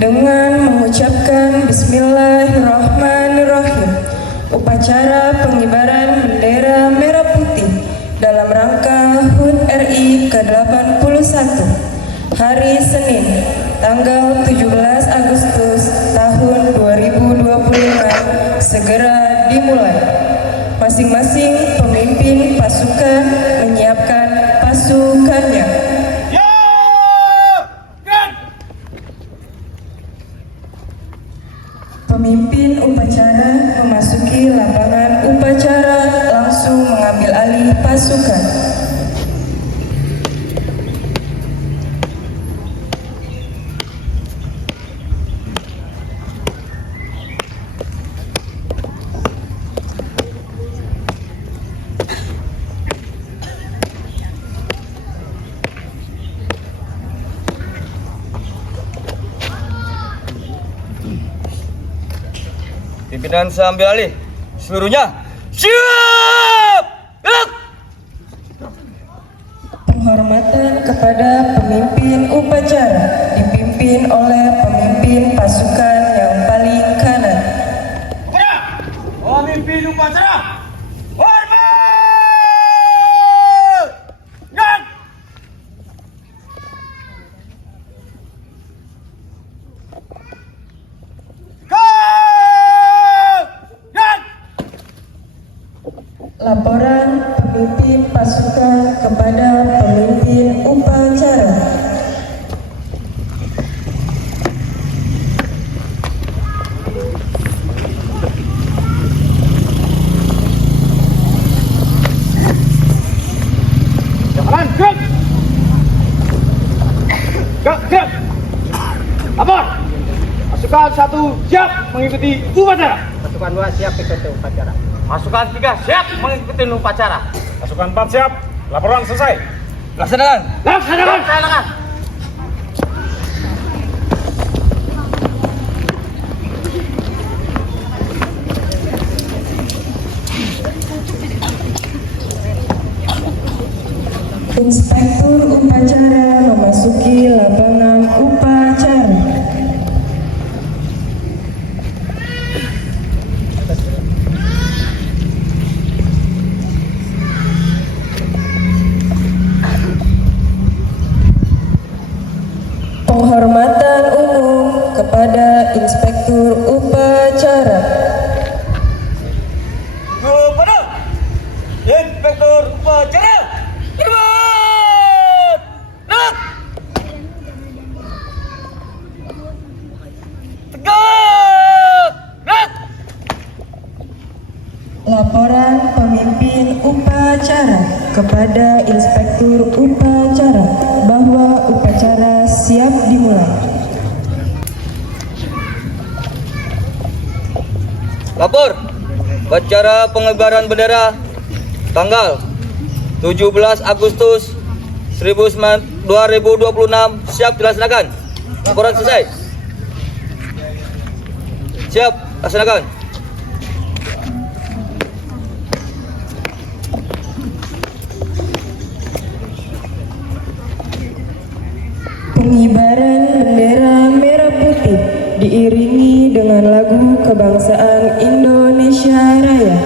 dengan mengucapkan Bismillahirrahmanirrahim, upacara pengibaran bendera merah putih dalam rangka HUT RI ke-81 hari Senin tanggal 17 Agustus tahun 2025 segera dimulai. Masing-masing pemimpin pasukan menyiapkan pasukannya. Pemimpin upacara memasuki lapangan upacara langsung mengambil alih pasukan. Pimpinan sambil alih, seluruhnya siap! Penghormatan kepada pemimpin upacara dipimpin oleh pemimpin pasukan yang paling kanan. Pemimpin upacara, hormat! Laporan pemimpin pasukan kepada pemimpin upacara. Jalan, gerak! Gerak! Lapor! Pasukan 1 siap mengikuti upacara. Pasukan 2 siap mengikuti upacara. Pasukan 3 siap mengikuti upacara. Pasukan 4 siap. Laporan selesai. Laksanakan. Laksanakan. Inspektur upacara memasuki lapangan upacara. Penghormatan umum kepada Inspektur upacara. Kepada Inspektur upacara, hormat! Nak! Tegak! Nak! Laporan pemimpin upacara kepada Inspektur upacara bahwa upacara siap dimulai. Lapor upacara pengibaran bendera tanggal 17 Agustus 2026 siap dilaksanakan. Laporan selesai. Siap, laksanakan. Pengibaran bendera merah putih diiringi dengan lagu kebangsaan Indonesia Raya.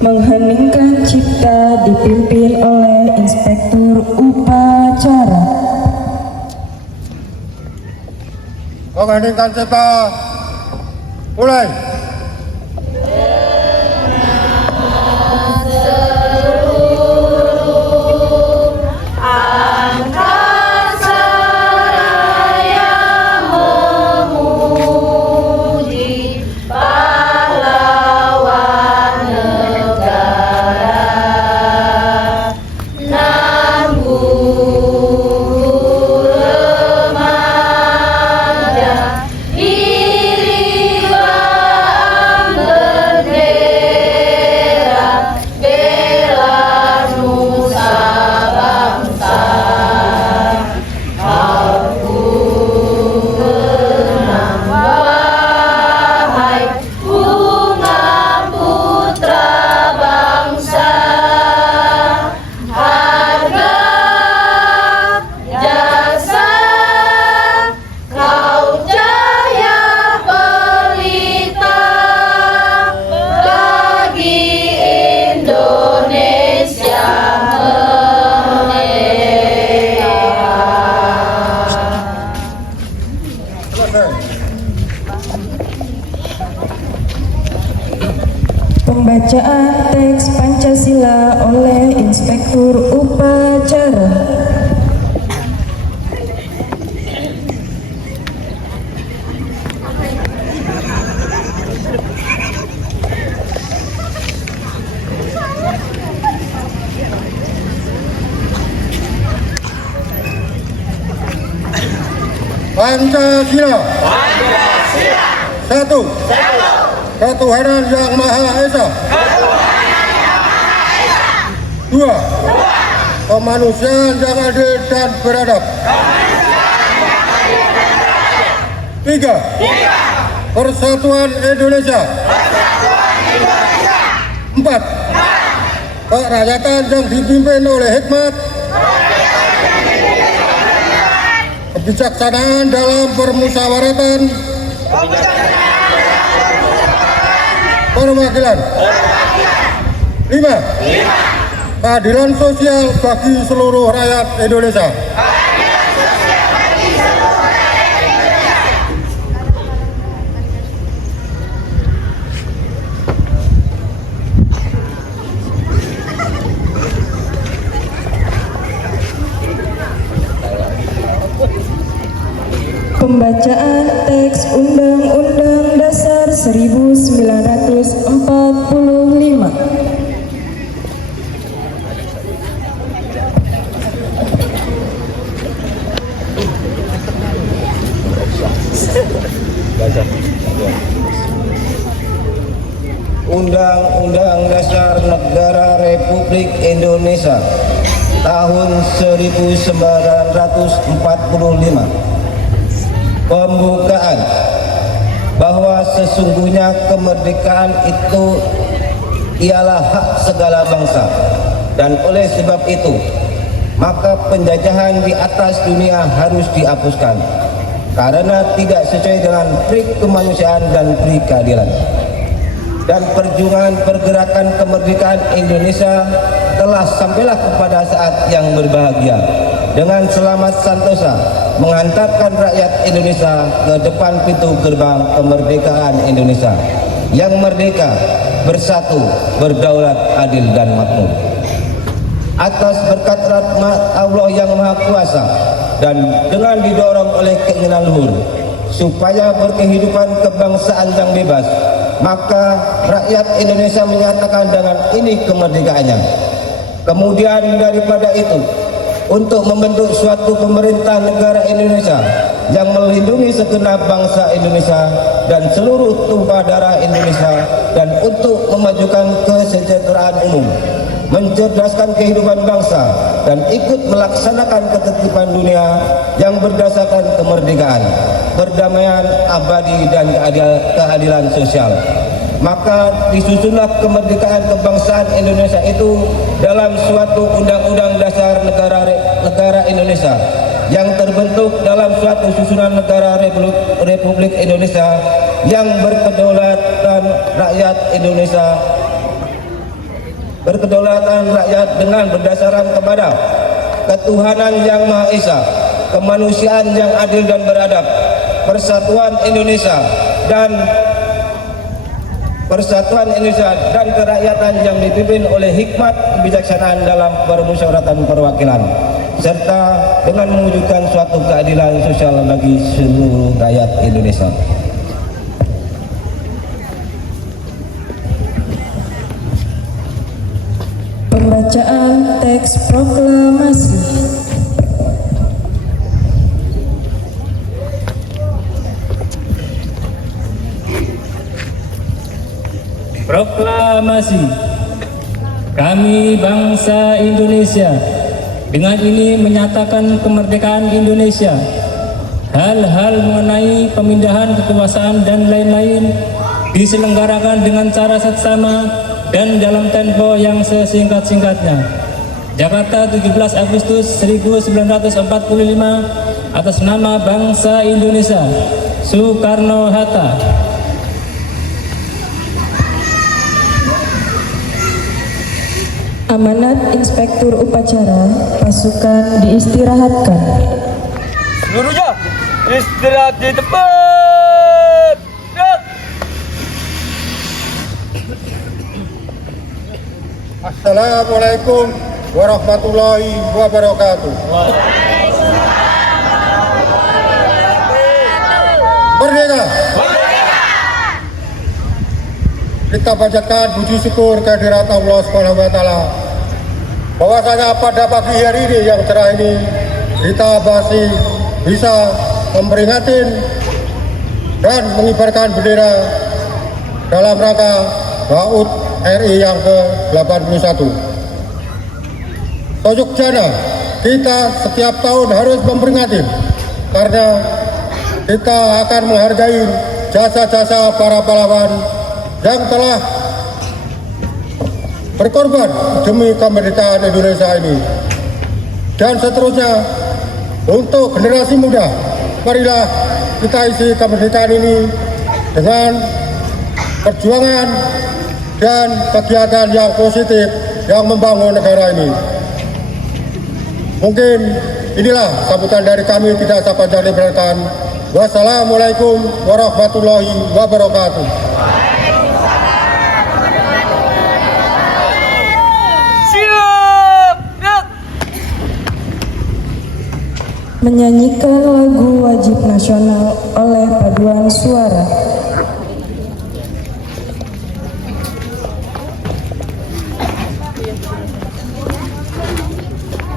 Mengheningkan cipta dipimpin oleh Inspektur Upacara. Mengheningkan cipta, mulai. Pembacaan teks Pancasila oleh Inspektur Upacara. Pancasila. Satu. Ketuhanan Yang Maha Esa. Dua. Kemanusiaan yang adil dan beradab. Tiga. Persatuan Indonesia. Empat. Kerakyatan yang dipimpin oleh hikmat, kebijaksanaan dalam permusyawaratan, perwakilan. 5. Keadilan sosial bagi seluruh rakyat Indonesia. Pembacaan teks Undang-Undang Dasar 1945. Undang-Undang Dasar Negara Republik Indonesia tahun 1945. Pembukaan bahwa sesungguhnya kemerdekaan itu ialah hak segala bangsa, dan oleh sebab itu maka penjajahan di atas dunia harus dihapuskan karena tidak sesuai dengan pri kemanusiaan dan pri keadilan. Dan perjuangan pergerakan kemerdekaan Indonesia telah sampailah kepada saat yang berbahagia dengan selamat santosa mengantarkan rakyat Indonesia ke depan pintu gerbang kemerdekaan Indonesia yang merdeka, bersatu, berdaulat, adil dan makmur. Atas berkat rahmat Allah yang Maha Kuasa dan dengan didorong oleh keinginan luhur supaya berkehidupan kebangsaan yang bebas, maka rakyat Indonesia menyatakan dengan ini kemerdekaannya. Kemudian daripada itu, untuk membentuk suatu pemerintah negara Indonesia yang melindungi segenap bangsa Indonesia dan seluruh tumpah darah Indonesia, dan untuk memajukan kesejahteraan umum, mencerdaskan kehidupan bangsa, dan ikut melaksanakan ketertiban dunia yang berdasarkan kemerdekaan, perdamaian abadi dan keadilan sosial. Maka disusunlah kemerdekaan kebangsaan Indonesia itu dalam suatu undang-undang dasar negara Indonesia yang terbentuk dalam suatu susunan negara Republik Indonesia yang berkedaulatan rakyat Indonesia berkedaulatan rakyat dengan berdasarkan kepada ketuhanan yang Maha Esa, kemanusiaan yang adil dan beradab, persatuan Indonesia dan kerakyatan yang dipimpin oleh hikmat kebijaksanaan dalam permusyawaratan perwakilan, serta dengan mewujudkan suatu keadilan sosial bagi seluruh rakyat Indonesia. Pembacaan teks proklamasi. Proklamasi. Kami bangsa Indonesia dengan ini menyatakan kemerdekaan Indonesia. Hal-hal mengenai pemindahan kekuasaan dan lain-lain diselenggarakan dengan cara seksama dan dalam tempo yang sesingkat-singkatnya. Jakarta, 17 Agustus 1945, atas nama bangsa Indonesia, Soekarno-Hatta. Amanat Inspektur Upacara, pasukan diistirahatkan. Seluruhnya istirahat di tempat. Gerak. Assalamualaikum warahmatullahi wabarakatuh. Merdeka! Kita panjatkan puji syukur kehadirat Allah Subhanahu wa Ta'ala bahwasanya pada pagi hari ini yang cerah ini kita masih bisa memperingati dan mengibarkan bendera dalam rangka HUT RI yang ke-81. Sojokjana kita setiap tahun harus memperingati karena kita akan menghargai jasa-jasa para pahlawan yang telah berkorban demi kemerdekaan Indonesia ini. Dan seterusnya, untuk generasi muda, marilah kita isi kemerdekaan ini dengan perjuangan dan kegiatan yang positif yang membangun negara ini. Mungkin inilah sambutan dari kami, tidak saya panjang lebarkan. Wassalamualaikum warahmatullahi wabarakatuh. Menyanyikan lagu wajib nasional oleh paduan suara.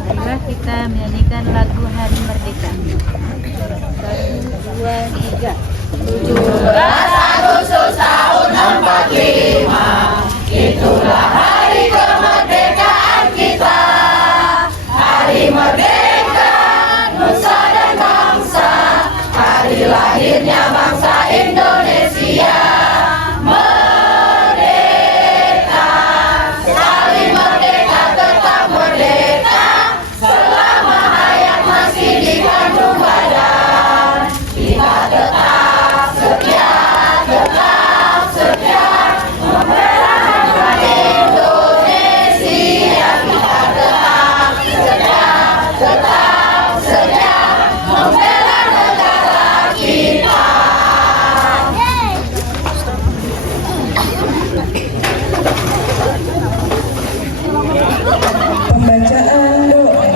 Marilah kita menyanyikan lagu Hari Merdeka. 1, 2, 3. 17 Agustus tahun 45, itulah hari kemerdekaan kita. Hari merdeka nusa dan bangsa, hari lahirnya bangsa Indonesia. Merdeka, sekali merdeka tetap merdeka, selama hayat masih di kandung badan. Kita tetap setia, membela bangsa Indonesia. Kita tetap setia, membela negara kita. Pembacaan doa.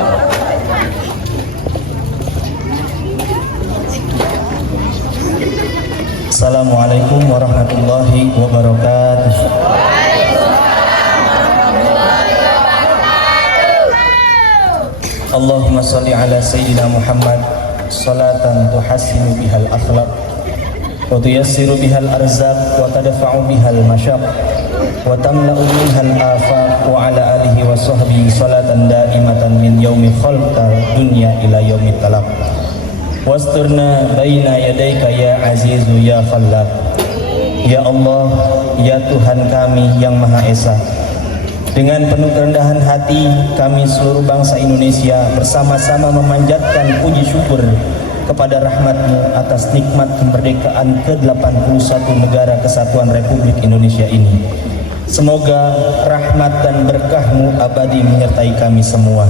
Assalamualaikum warahmatullahi wabarakatuh. Allahumma salli ala Sayyidina Muhammad salatan tuhassinu bihal akhlaq wa tuyassiru bihal arzaq wa tadfa'u bihal masyaq wa tamla'u minhal afaq wa ala alihi wa sahbihi salatan daimatan min yaumi khalqal dunya ila yaumit talaq. Wasturna baina yadaika ya azizu ya khallaq. Ya Allah, ya Tuhan kami yang Maha Esa, dengan penuh kerendahan hati kami seluruh bangsa Indonesia bersama-sama memanjatkan puji syukur kepada rahmat-Mu atas nikmat kemerdekaan ke-81 negara kesatuan Republik Indonesia ini. Semoga rahmat dan berkah-Mu abadi menyertai kami semua.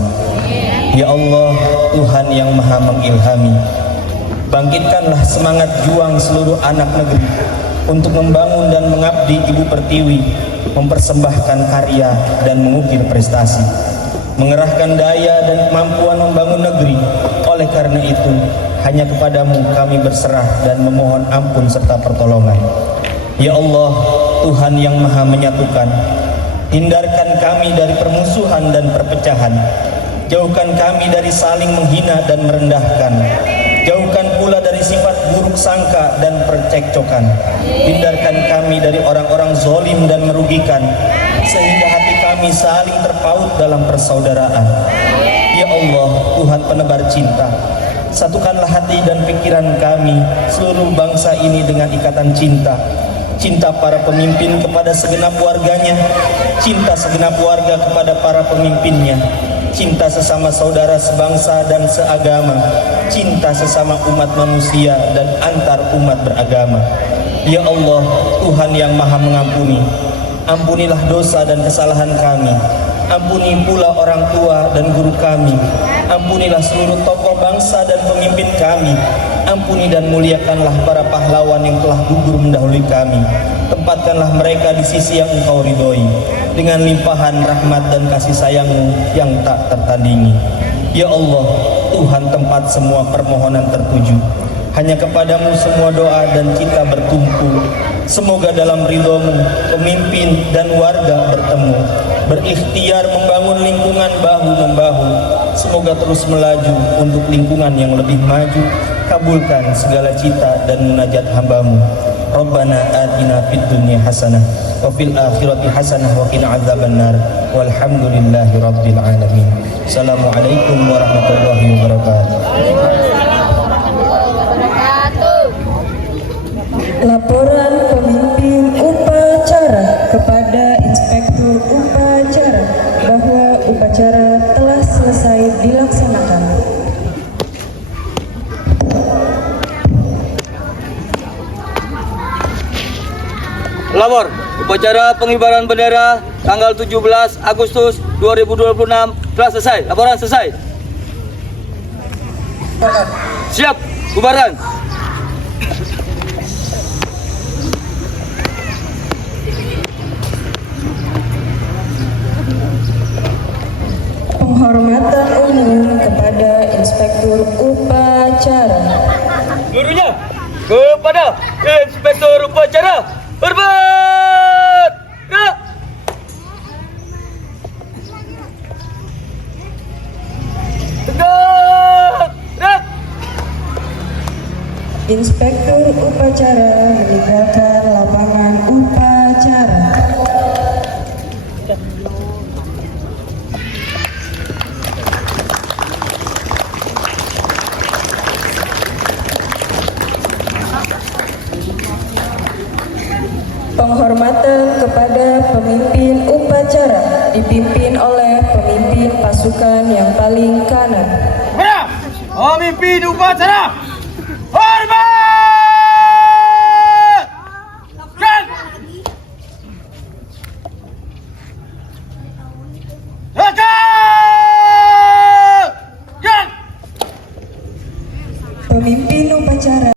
Ya Allah, Tuhan yang maha mengilhami, bangkitkanlah semangat juang seluruh anak negeri untuk membangun dan mengabdi Ibu Pertiwi, mempersembahkan karya dan mengukir prestasi, mengerahkan daya dan kemampuan membangun negeri. Oleh karena itu, hanya kepadamu kami berserah dan memohon ampun serta pertolongan. Ya Allah, Tuhan yang maha menyatukan, hindarkan kami dari permusuhan dan perpecahan, jauhkan kami dari saling menghina dan merendahkan, jauhkan pula dari sifat buruk sangka dan percekcokan, hindarkan kami dari orang-orang zalim dan merugikan, sehingga hati kami saling terpaut dalam persaudaraan. Ya Allah, Tuhan penebar cinta, satukanlah hati dan pikiran kami, seluruh bangsa ini dengan ikatan cinta. Cinta para pemimpin kepada segenap warganya, cinta segenap warga kepada para pemimpinnya, cinta sesama saudara sebangsa dan seagama, cinta sesama umat manusia dan antar umat beragama. Ya Allah, Tuhan yang maha mengampuni, ampunilah dosa dan kesalahan kami, ampuni pula orang tua dan guru kami, ampunilah seluruh tokoh bangsa dan pemimpin kami, ampuni dan muliakanlah para pahlawan yang telah gugur mendahului kami, tempatkanlah mereka di sisi yang Engkau ridhoi, dengan limpahan rahmat dan kasih sayang-Mu yang tak tertandingi. Ya Allah, Tuhan tempat semua permohonan tertuju, hanya kepadamu semua doa dan kita bertumpu. Semoga dalam ridho-Mu pemimpin dan warga bertemu, berikhtiar membangun lingkungan bahu-membahu. Semoga terus melaju untuk lingkungan yang lebih maju. Kabulkan segala cita dan munajat hamba-Mu. Rabbana atina fid dunya hasanah wa fil akhirati hasanah wa qina adzabannar. Walhamdulillahi rabbil alamin. Assalamualaikum warahmatullahi wabarakatuh. Laporan pemimpin upacara kepada Inspektur Upacara bahwa upacara telah selesai dilaksanakan. Lapor, upacara pengibaran bendera tanggal 17 Agustus 2026 telah selesai. Laporan selesai. Siap, bubaran. Penghormatan umum kepada Inspektur Upacara. Seluruhnya kepada Inspektur Upacara. Hormat! Gerak! Tegak! Gerak! Inspektur Upacara meninggalkan lapangan upacara. Penghormatan kepada pemimpin upacara dipimpin oleh pemimpin pasukan yang paling kanan. Pemimpin upacara